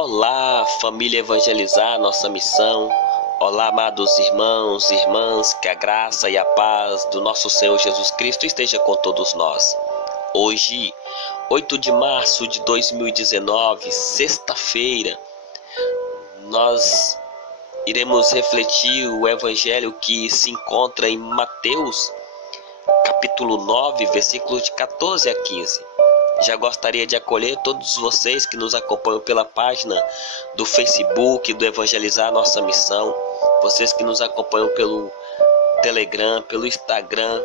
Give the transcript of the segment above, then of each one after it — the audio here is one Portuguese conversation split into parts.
Olá, família Evangelizar, nossa missão. Olá, amados irmãos e irmãs, que a graça e a paz do nosso Senhor Jesus Cristo esteja com todos nós. Hoje, 8 de março de 2019, sexta-feira, nós iremos refletir o evangelho que se encontra em Mateus, capítulo 9, versículos de 14 a 15. Já gostaria de acolher todos vocês que nos acompanham pela página do Facebook do Evangelizar Nossa Missão, vocês que nos acompanham pelo Telegram, pelo Instagram,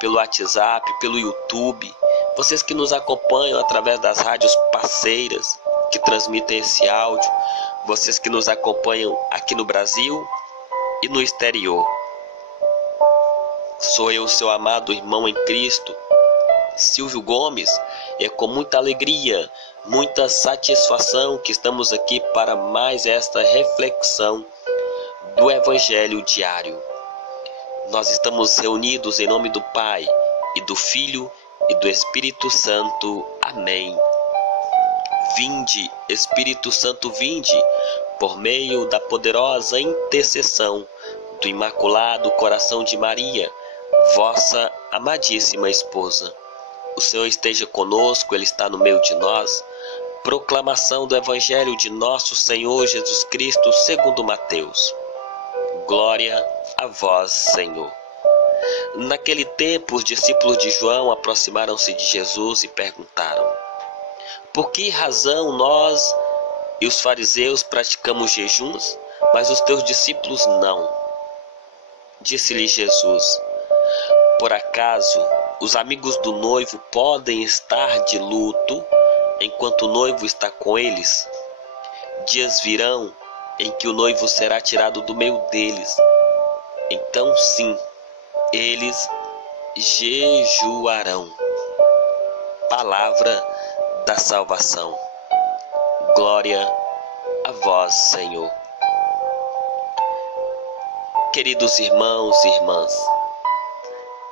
pelo WhatsApp, pelo YouTube, vocês que nos acompanham através das rádios parceiras que transmitem esse áudio, vocês que nos acompanham aqui no Brasil e no exterior. Sou eu, seu amado irmão em Cristo, Silvio Gomes, e é com muita alegria, muita satisfação que estamos aqui para mais esta reflexão do Evangelho diário. Nós estamos reunidos em nome do Pai, e do Filho, e do Espírito Santo. Amém. Vinde, Espírito Santo, vinde, por meio da poderosa intercessão do Imaculado Coração de Maria, vossa amadíssima esposa. O Senhor esteja conosco, Ele está no meio de nós. Proclamação do Evangelho de nosso Senhor Jesus Cristo segundo Mateus. Glória a vós, Senhor. Naquele tempo, os discípulos de João aproximaram-se de Jesus e perguntaram: por que razão nós e os fariseus praticamos jejuns, mas os teus discípulos não? Disse-lhe Jesus: por acaso os amigos do noivo podem estar de luto enquanto o noivo está com eles? Dias virão em que o noivo será tirado do meio deles. Então sim, eles jejuarão. Palavra da salvação. Glória a vós, Senhor. Queridos irmãos e irmãs,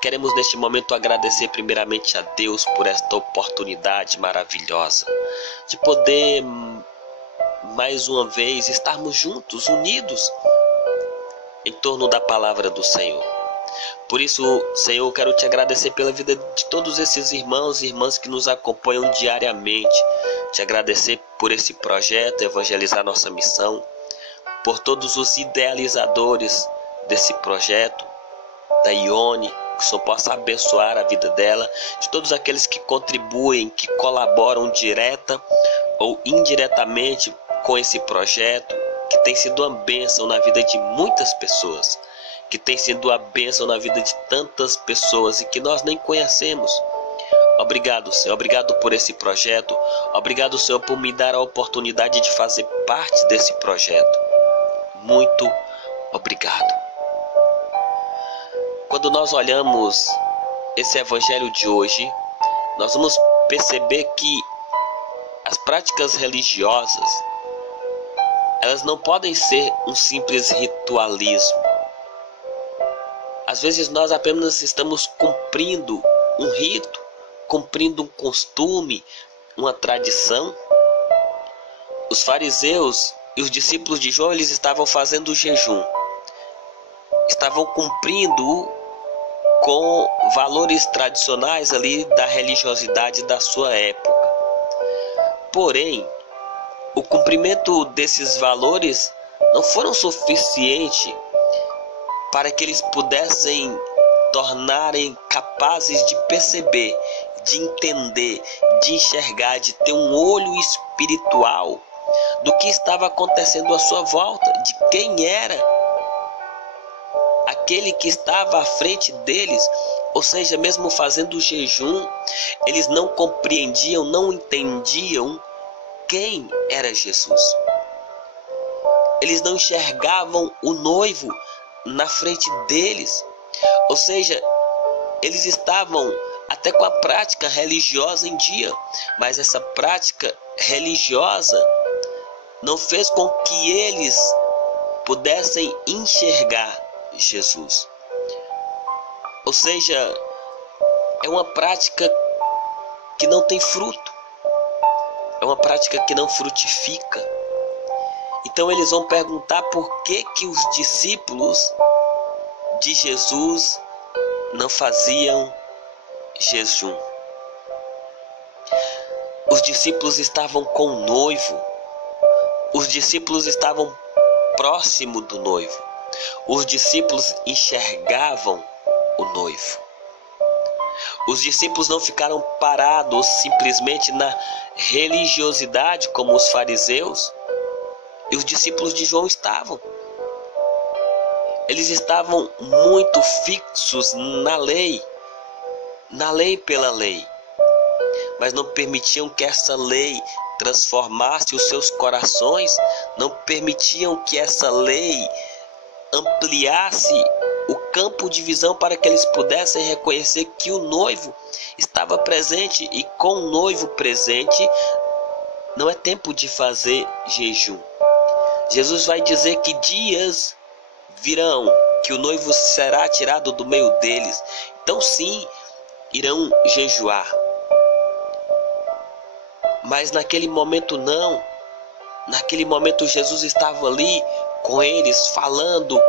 queremos neste momento agradecer primeiramente a Deus por esta oportunidade maravilhosa de poder mais uma vez estarmos juntos, unidos em torno da palavra do Senhor. Por isso, Senhor, eu quero te agradecer pela vida de todos esses irmãos e irmãs que nos acompanham diariamente. Te agradecer por esse projeto, Evangelizar Nossa Missão, por todos os idealizadores desse projeto, da Ione, que o Senhor possa abençoar a vida dela, de todos aqueles que contribuem, que colaboram direta ou indiretamente com esse projeto, que tem sido uma bênção na vida de muitas pessoas, que tem sido uma bênção na vida de tantas pessoas e que nós nem conhecemos. Obrigado, Senhor, obrigado por esse projeto, obrigado, Senhor, por me dar a oportunidade de fazer parte desse projeto. Muito obrigado. Quando nós olhamos esse evangelho de hoje, nós vamos perceber que as práticas religiosas, elas não podem ser um simples ritualismo. Às vezes nós apenas estamos cumprindo um rito, cumprindo um costume, uma tradição. Os fariseus e os discípulos de João, eles estavam fazendo jejum, estavam cumprindo com valores tradicionais ali da religiosidade da sua época. Porém, o cumprimento desses valores não foram suficientes para que eles pudessem tornarem capazes de perceber, de entender, de enxergar, de ter um olho espiritual do que estava acontecendo à sua volta, de quem era aquele que estava à frente deles. Ou seja, mesmo fazendo o jejum, eles não compreendiam, não entendiam quem era Jesus. Eles não enxergavam o noivo na frente deles. Ou seja, eles estavam até com a prática religiosa em dia, mas essa prática religiosa não fez com que eles pudessem enxergar Jesus. Ou seja, é uma prática que não tem fruto, é uma prática que não frutifica, Então eles vão perguntar por que os discípulos de Jesus não faziam jejum. Os discípulos estavam com o noivo. Os discípulos estavam próximo do noivo. Os discípulos enxergavam o noivo. Os discípulos não ficaram parados simplesmente na religiosidade como os fariseus. E os discípulos de João estavam. Eles estavam muito fixos na lei pela lei. Mas não permitiam que essa lei transformasse os seus corações, não permitiam que essa lei ampliasse o campo de visão para que eles pudessem reconhecer que o noivo estava presente, e com o noivo presente não é tempo de fazer jejum. Jesus vai dizer que dias virão que o noivo será tirado do meio deles, então sim, irão jejuar. Mas naquele momento não. Naquele momento Jesus estava ali com eles, falando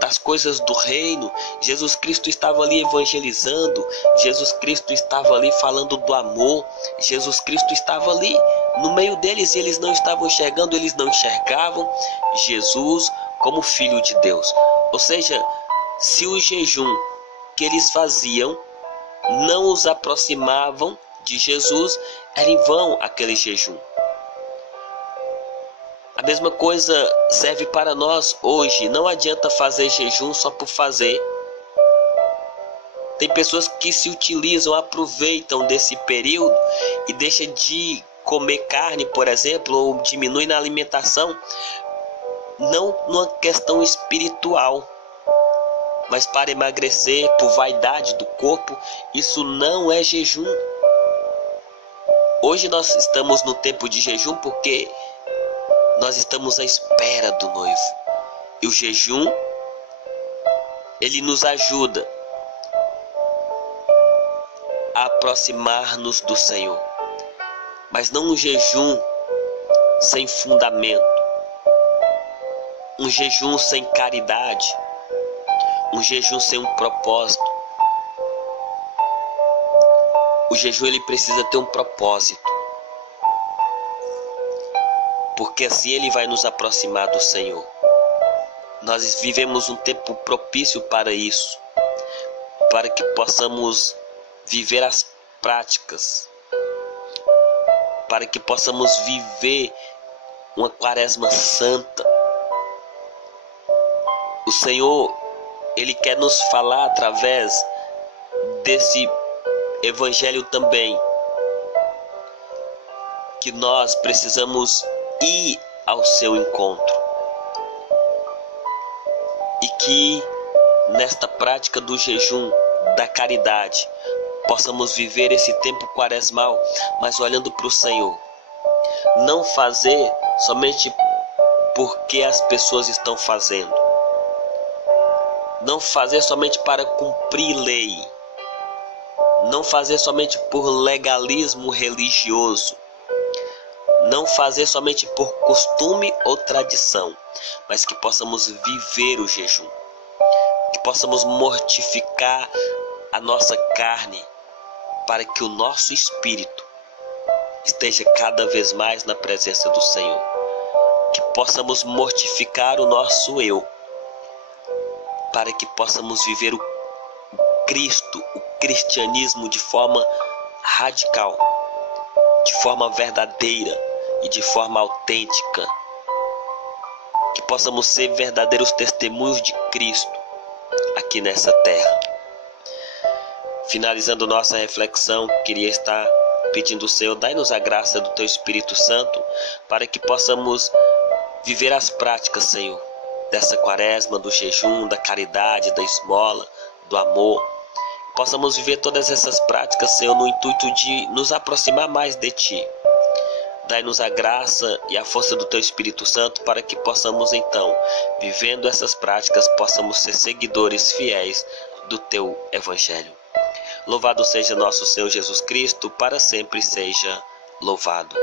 das coisas do reino. Jesus Cristo estava ali evangelizando. Jesus Cristo estava ali falando do amor. Jesus Cristo estava ali no meio deles e eles não estavam enxergando, eles não enxergavam Jesus como Filho de Deus. Ou seja, se o jejum que eles faziam não os aproximavam de Jesus, era em vão aquele jejum. A mesma coisa serve para nós hoje. Não adianta fazer jejum só por fazer. Tem pessoas que se utilizam, aproveitam desse período e deixam de comer carne, por exemplo, ou diminui na alimentação, não numa questão espiritual, mas para emagrecer, por vaidade do corpo. Isso não é jejum. Hoje nós estamos no tempo de jejum porque nós estamos à espera do noivo. E o jejum, ele nos ajuda a aproximar-nos do Senhor. Mas não um jejum sem fundamento. Um jejum sem caridade. Um jejum sem um propósito. O jejum ele precisa ter um propósito. Porque assim ele vai nos aproximar do Senhor. Nós vivemos um tempo propício para isso. Para que possamos viver as práticas. Para que possamos viver uma quaresma santa. O Senhor, ele quer nos falar através desse evangelho também, que nós precisamos ir ao seu encontro, e que nesta prática do jejum, da caridade, possamos viver esse tempo quaresmal, mas olhando para o Senhor. Não fazer somente porque as pessoas estão fazendo. Não fazer somente para cumprir lei. Não fazer somente por legalismo religioso. Não fazer somente por costume ou tradição, mas que possamos viver o jejum. Que possamos mortificar a nossa carne para que o nosso espírito esteja cada vez mais na presença do Senhor. Que possamos mortificar o nosso eu para que possamos viver o Cristo, o cristianismo de forma radical, de forma verdadeira e de forma autêntica. Que possamos ser verdadeiros testemunhos de Cristo aqui nessa terra. Finalizando nossa reflexão, queria estar pedindo ao Senhor, dai-nos a graça do Teu Espírito Santo para que possamos viver as práticas, Senhor, dessa quaresma, do jejum, da caridade, da esmola, do amor. Possamos viver todas essas práticas, Senhor, no intuito de nos aproximar mais de Ti. Dai-nos a graça e a força do Teu Espírito Santo para que possamos então, vivendo essas práticas, possamos ser seguidores fiéis do Teu Evangelho. Louvado seja nosso Senhor Jesus Cristo, para sempre seja louvado.